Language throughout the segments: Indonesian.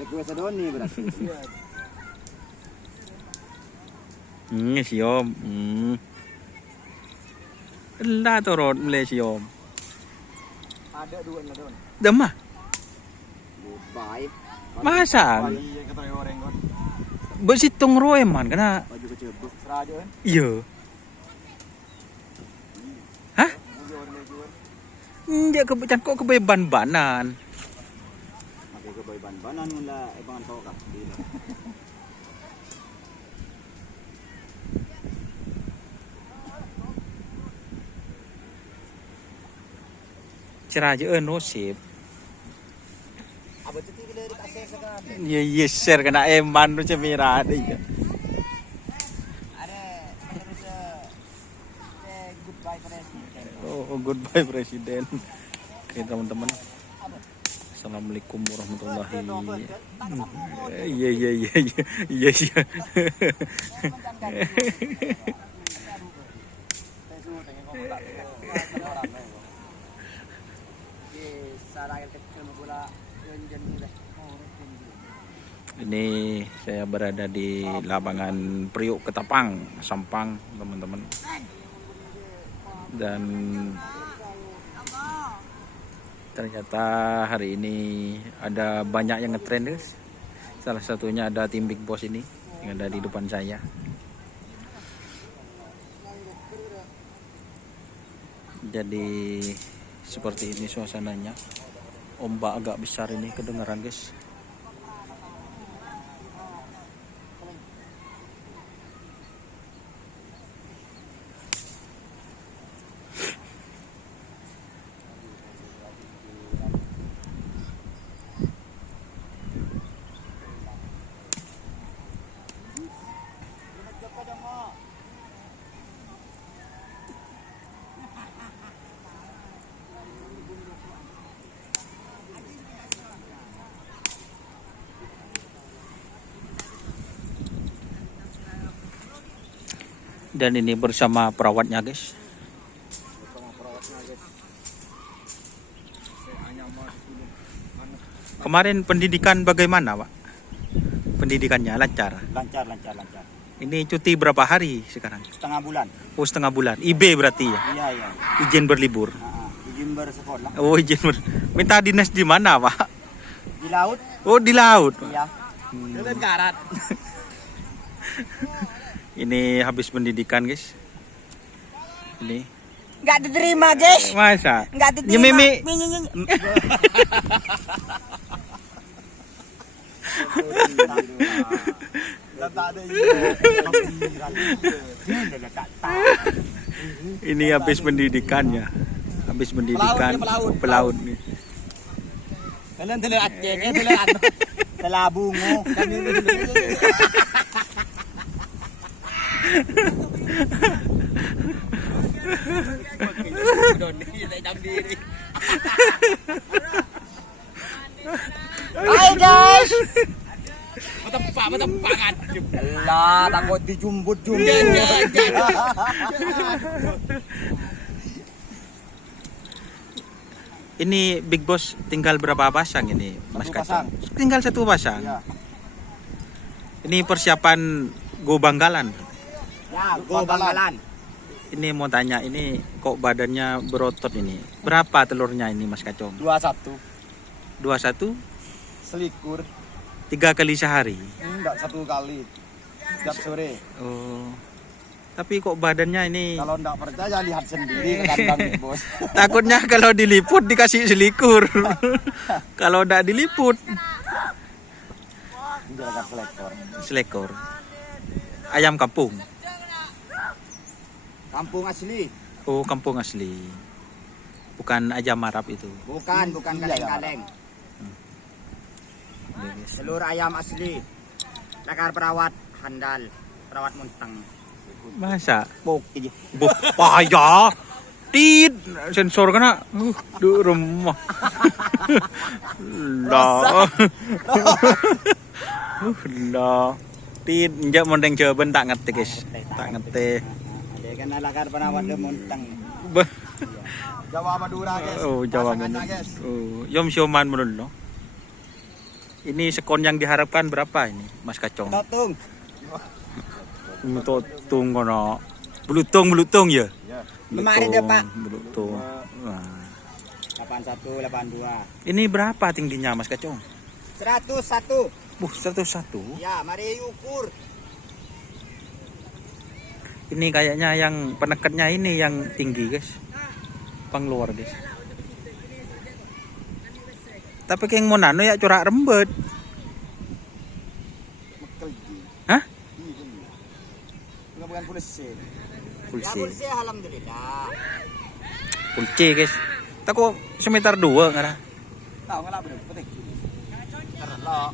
Request Doni berarti. Si Om. Lah turun mulai si Om. Ada dua lah Don. Demah. Baik. Masa? Iya kata orang kon. Bersitung roe man kena. Baju kecebuk seraja kan. Iya. Hah? Dia kebecan kok kebeban-banan. Pakai kebeban-banan mula ibangan kau kah. Cerah je nosip. Abah tu bila dikasih sekarang. Ya yes share kena eman tu cemira ada ya. Ada terus goodbye presiden. Oh, goodbye presiden. Oke teman-teman. Assalamualaikum warahmatullahi. Iya iya iya iya iya iya. Ini saya berada di lapangan Priuk Ketapang, Sampang, teman-teman. Dan ternyata hari ini ada banyak yang ngetrend, guys. Salah satunya ada tim Big Boss ini yang ada di depan saya. Jadi seperti ini suasananya. Ombak agak besar ini kedengaran, guys. Dan ini bersama perawatnya, guys. Kemarin pendidikan bagaimana, Pak? Pendidikannya lancar? Lancar. Ini cuti berapa hari sekarang? Setengah bulan. Oh, setengah bulan. IB berarti ya? Iya. Izin berlibur. Izin bersekolah. Oh, minta dinas di mana, Pak? Di laut. Oh, di laut. Iya. Jalan karat. Ini habis pendidikan, guys. Ini. Nggak diterima, guys. Masa? Nggak diterima. Mimi. Ini habis pendidikannya. Habis pendidikan pelaut nih. Kalian telah Aceh, telah bungo. Hai, guys. Tempat. Lah, takut dijumbut-jumbut. Ini Big Boss tinggal berapa pasang ini, Mas Kacang? Tinggal satu pasang. Ya. Ini persiapan go Bangkalan. Ya, go Bangkalan. Ini mau tanya, ini kok badannya berotot ini? Berapa telurnya ini, Mas Kacang? 21. 21? Selikur. 3 kali sehari? Enggak, 1 kali. Setiap sore. Oh. Tapi kok badannya ini... Kalau enggak percaya lihat sendiri ke kandang Big Boss. Takutnya kalau diliput dikasih selikur. Kalau enggak diliput. Jaga selektor. Selekor. Ayam kampung. Kampung asli. Oh, kampung asli. Bukan ayam Arab itu. Bukan kaleng-kaleng. Telur ayam asli. Lakar perawat handal, perawat muntang. Masa? Bokeh. Payah. Tit sensor kena di rumah. Lah. Lah. Tit njak mondeng jawaban tak ngerti, guys. Tak ngerti. Dia kan lakar perawat muntang. Jawa Madura guys. Oh, Jawa Pasangannya, Madura. guys. Oh, Yom Sioman menurut lo. Ini sekon yang diharapkan berapa ini, Mas Kacong? Totung. Bulutung kono. Bulutung ya. Ya. Lemari deh, Pak. Bulutung. Wah. 81, 82. Ini berapa tingginya Mas Kacong? 101. 101. Ya, mari ukur. Ini kayaknya yang penekatnya ini yang tinggi, guys. Pangluar, guys. Tapi yang mau nano ya corak rembet. Hah? Enggak bukan polisi. Pulsi. Ya, polisi alhamdulillah. Pulci, guys. Tako semeter 2 ngara. Tahu ngelak bener, petik. Terlok.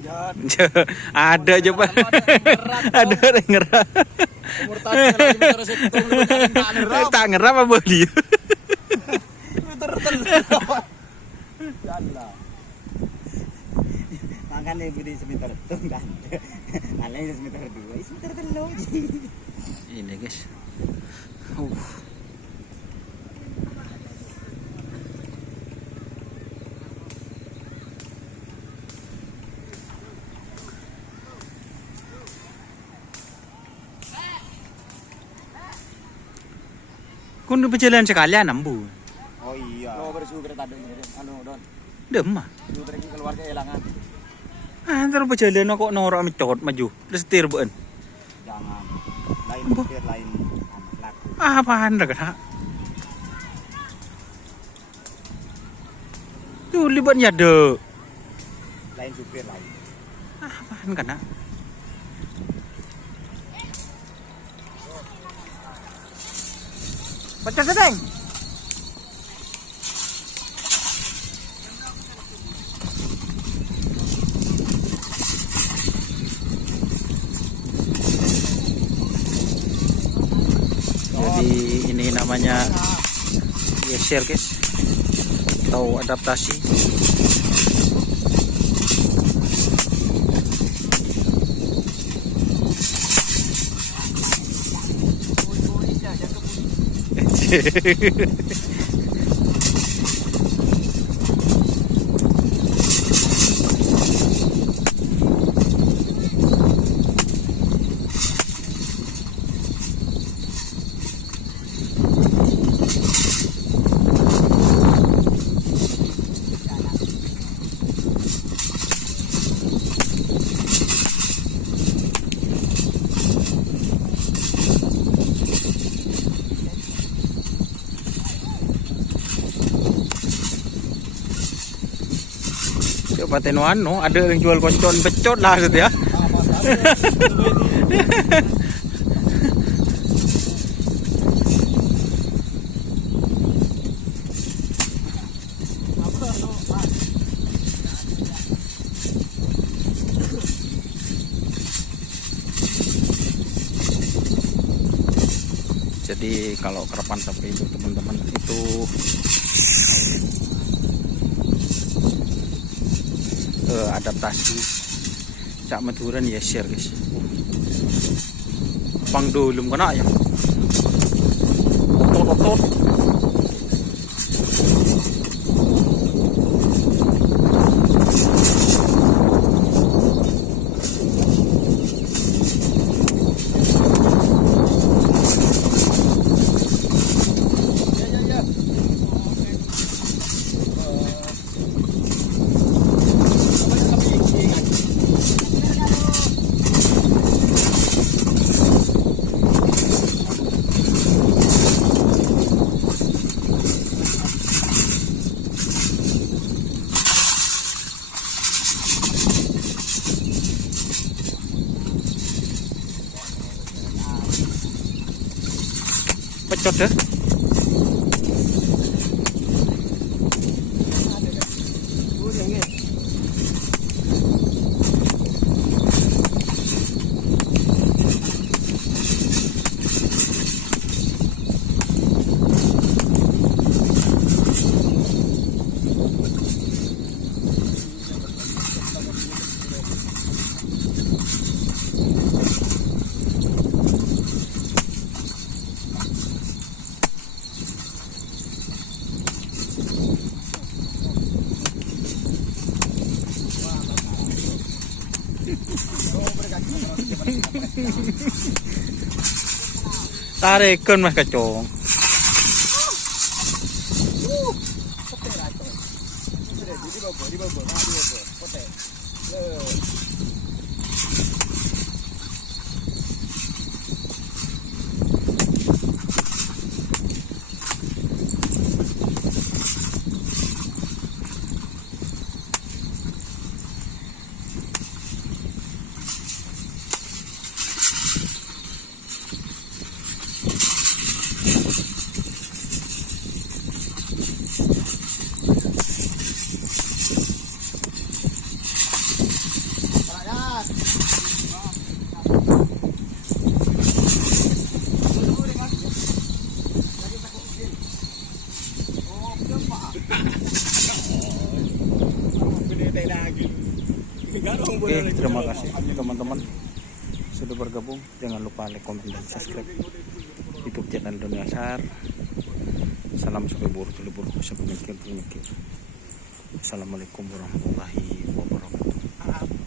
Ya, Ada coba. Ada yang ngerah. umur tadi terus itu Tak ngerah apa beli. tertelok. Yalah. Makanya ibu di semeter itu enggak ada. Alanya semeter 2, semeter telur. Ini, guys. Kun berjalan sekalian nambu. Oh iya. Oh bersyukur tadi anu Don. Dem mah. Syukur iki keluarga elangan. Antar berjalan kok norak mecot maju. Terus setir beun. Jangan. Lain supir lain laku. Apaan dah kena? Tuh libatnya de. Lain supir lain. Apaan kena? Pecah sedeng. Jadi ini namanya geser, guys. Atau adaptasi. Coba tenuan no, ada yang jual koncon becot lah gitu ya. Jadi kalau kerapan sapi itu teman-teman itu adaptasi cak meduran ya share, guys. Pang dulum kena ya. Otot. Pecot deh. Tarikan Mas Kacong. Oke, terima kasih teman-teman sudah bergabung. Jangan lupa like, komen, dan subscribe YouTube channel Dunia Sar. Salam sampai buru telur sampai mikir. Assalamualaikum warahmatullahi wabarakatuh.